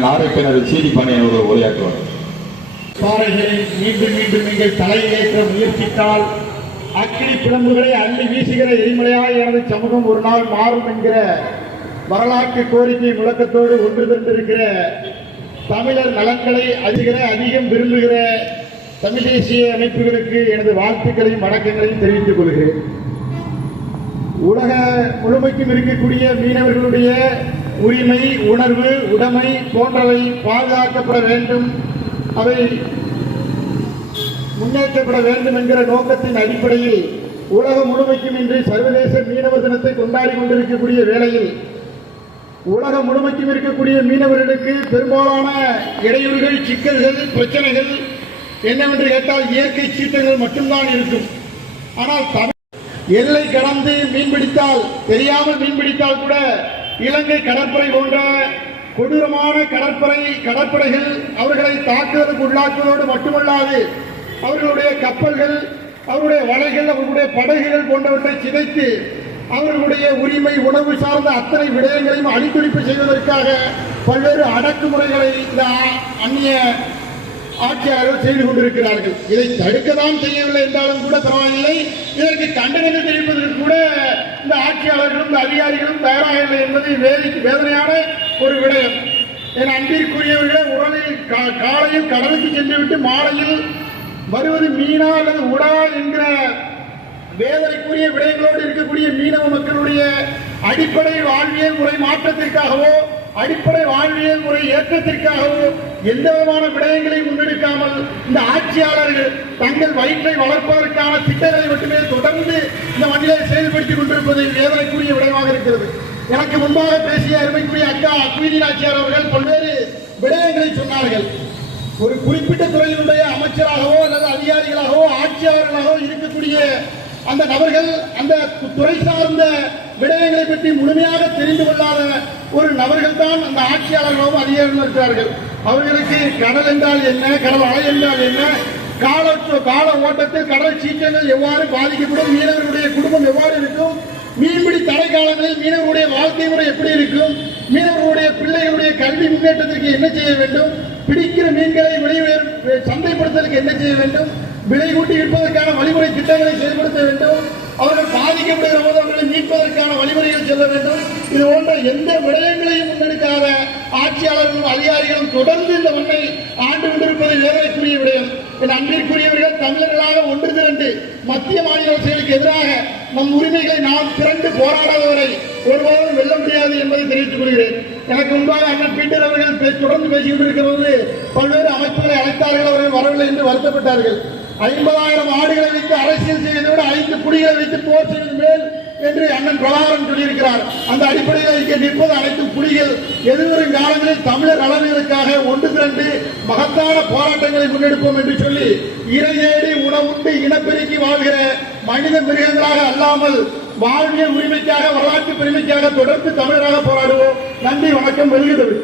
அண்ணன் நாரைக்கிணறு சீதி பண்ணி அவர்கள் உரையாற்றுவார் பாறைகளை மீண்டும் மீண்டும் நீங்கள் தலையிலேற்ற முயற்சித்தால் அக்கினி பிளம்புகளை அள்ளி வீசுகிற எரிமலையாக எனது சமூகம் ஒரு நாள் மாறும் என்கிற வரலாற்று கோரிக்கை முழக்கத்தோடு ஒன்று திரண்டிருக்கிற தமிழர் நலன்களை அதிகிற அதிகம் விரும்புகிற தமிழ் தேசிய அமைப்புகளுக்கு எனது வாழ்த்துக்களையும் வணக்கங்களையும் தெரிவித்துக் கொள்கிறேன். உலக முழுமைக்கும் இருக்கக்கூடிய மீனவர்களுடைய உரிமை உணர்வு உடைமை போன்றவை பாதுகாக்கப்பட வேண்டும். அவை முன்னேற்றப்பட வேண்டும் என்கிற நோக்கத்தின் அடிப்படையில் உலகம் முழுமைக்கும் இன்று சர்வதேச மீனவர் தினத்தை கொண்டாடி கொண்டிருக்கக்கூடிய வேளையில் உலகம் முழுமைக்கும் இருக்கக்கூடிய மீனவர்களுக்கு பெரும்பாலான இடையூறுகள் சிக்கல்கள் பிரச்சனைகள் என்னவென்று கேட்டால் இயற்கை சீற்றங்கள் மட்டும்தான் இருக்கும். ஆனால் எல்லை கடந்து மீன்பிடித்தால் தெரியாமல் மீன்பிடித்தால் கூட இலங்கை கடற்படை போன்ற கொடூரமான கடற்படை கடற்படைகள் அவர்களை தாக்குவதற்கு உள்ளாக்குவதோடு மட்டுமல்லாது அவர்களுடைய கப்பல்கள் அவருடைய வலைகள் அவர்களுடைய படகுகள் போன்றவற்றை சிதைத்து அவர்களுடைய உரிமை உணவு சார்ந்த அத்தனை விடயங்களையும் அழித்துடிப்பு செய்வதற்காக பல்வேறு அடக்குமுறைகளை இந்த அந்நிய ஆட்சியாளர்கள் செய்து கொண்டிருக்கிறார்கள். இதை தடுக்கதான் செய்யவில்லை என்றாலும் கூட பரவாயில்லை. இதற்கு கண்டனங்கள் தெரிவிப்பதற்கு கூட இந்த ஆட்சியாளர்களும் இந்த அதிகாரிகளும் தயாராக இல்லை என்பது வேதனையான ஒரு விடயம். என் அன்பிற்குரியவர்களே உடலில் கா- காலையில் கடலுக்கு சென்றுவிட்டு மாலையில் வருவது மீனா அல்லது உடா என்கிற வேதனைக்குரிய விடயங்களோடு இருக்கக்கூடிய மீனவ மக்களுடைய அடிப்படை வாழ்வியல் முறை மாற்றத்திற்காகவோ அடிப்படை வாழ்வியல் முறை ஏற்றத்திற்காகவோ எந்த விதமான விடயங்களை முன்னெடுக்காமல் இந்த ஆட்சியாளர்கள் தங்கள் வயிற்றை வளர்ப்பதற்கான திட்டங்களை மட்டுமே தொடர்ந்து இந்த மண்ணிலே செயல்படுத்திக் கொண்டிருப்பது வேதனைக்குரிய விடயமாக இருக்கிறது. எனக்கு முன்பாக பேசிய அருமைக்குரிய அக்கா அக்விதி நாச்சியார் அவர்கள் பல்வேறு விடயங்களை சொன்னார்கள். ஒரு குறிப்பிட்ட துறையினுடைய அமைச்சராகவோ அல்லது அதிகாரிகளாகவோ ஆட்சியாளர்களாகவோ இருக்கக்கூடிய அந்த நபர்கள் அந்த துறை சார்ந்த விடயங்களை பற்றி முழுமையாக தெரிந்து கொள்ளாத ஒரு நபர்கள் தான் அந்த ஆட்சியாளர்களும் அதிகாரிகளும் இருக்கிறார்கள். அவர்களுக்கு கடல் என்றால் என்ன? கடல் அலை என்றால் என்ன? கால கால ஓட்டத்தில் கடல் சீற்றங்கள் எவ்வாறு பாதிக்கப்படும்? மீனவர்களுடைய குடும்பம் எவ்வாறு இருக்கும்? மீன்பிடி தடை காலங்களில் மீனவர்களுடைய வாழ்க்கை முறை எப்படி இருக்கும்? மீனவர்களுடைய பிள்ளைகளுடைய கல்வி முன்னேற்றத்திற்கு என்ன செய்ய வேண்டும்? பிடிக்கிற மீன்களை வெளியே சந்தைப்படுத்துவதற்கு என்ன செய்ய வேண்டும்? விலை கூட்டி விற்பதற்கான வழிமுறை திட்டங்களை செயல்படுத்த வேண்டும்? அவர்கள் பாதிக்கப்படுகிற அவர்களை மீட்பதற்கான வழிமுறைகள் செல்ல வேண்டும். இது போன்ற எந்த விடயங்களையும் முன்னெடுக்காத ஆட்சியாளர்களும் அதிகாரிகளும் தொடர்ந்து இந்த மண்ணை ஆண்டு கொண்டிருப்பது வேதனைக்குரிய விடயம். என் அன்பிற்குரியவர்கள் தமிழர்களாக ஒன்று திரண்டு மத்திய மாநில அரசுகளுக்கு எதிராக நம் உரிமைகளை நாம் திரண்டு போராடாதவரை ஒருபோதும் வெல்ல முடியாது என்பதை தெரிவித்துக் கொள்கிறேன். எனக்கு முன்பாக அண்ணன் பீட்டர் அவர்கள் பே- தொடர்ந்து பேசிக் கொண்டிருக்கிறது பல்வேறு அமைப்புகளை அழைத்தார்கள். அவர்கள் வரவில்லை என்று வருத்தப்பட்டார்கள். ஐம்பதாயிரம் ஆடுகளை வைத்து அரசியல் செய்வதை விட ஐந்து குடிகளை வைத்து போர் செய்வது மேல் என்று அண்ணன் பிரபாகரன் சொல்லியிருக்கிறார். அந்த அடிப்படையில் இங்கே நிற்பது அனைத்து புலிகள் எதிர்வரும் காலங்களில் தமிழர் நலன்களுக்காக ஒன்று திரண்டு மகத்தான போராட்டங்களை முன்னெடுப்போம் என்று சொல்லி இறை உணவுண்டு இனப்பெருக்கி வாழ்கிற மனித மிருகங்களாக அல்லாமல் வாழ்வியல் உரிமைக்காக வரலாற்று பெருமைக்காக தொடர்ந்து தமிழராக போராடுவோம். நன்றி வணக்கம் வெல்கிறது